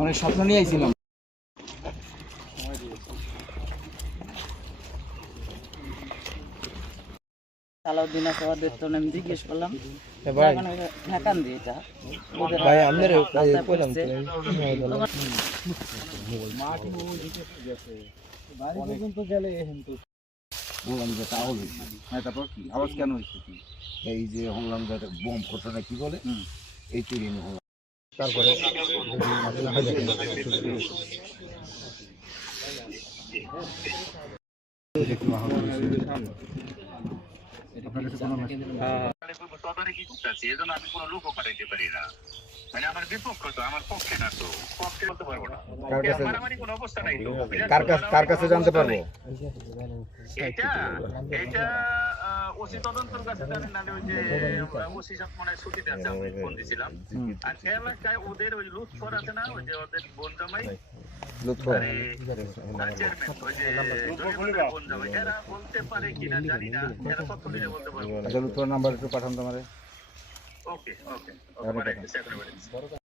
অনেক স্বপ্ন নিয়ে আইছিলাম। সালাউদ্দিন আছে ওদের তো আমি জিজ্ঞেস করলাম ভাই ঢাকান দিয়ে এটা ভাই আমাদের কইলাম তো বাড়ি পর্যন্ত গেলে কিন্তু বললাম যে তাহলে হ্যাঁ তারপর কি আওয়াজ কেন হয়েছে কি এই যে হলাম যে বোম ফোটাটা কি বলে এই তৈরি হলাম তারপরে তদারকি করতেছি, এজন্য আমি কোনো লোকও পাঠাইতে পারি না। মানে আমার বিপক্ষ তো, আমার পক্ষে না, তো পক্ষে বলতে পারবো না। মারামারি কোনো অবস্থা নাই তো। কার কাছে জানতে পারবো? এটা এটা ওসি তদন্তের কাছে জানেন না, ওই যে ওসি সব মনে হয় ছুটিতে আছে, আমি ফোন দিছিলাম। আর এলাকায় ওদের ওই লুৎফর আছে না, ওই যে ওদের বোন জামাই চেয়ারম্যান, ওই যে বোন জামাই, এরা বলতে পারে কিনা জানি না, এরা তথ্য দিলে বলতে পারবো। লুৎফর নাম্বার একটু পাঠান তোমারে। ওকে ওকে ওকে।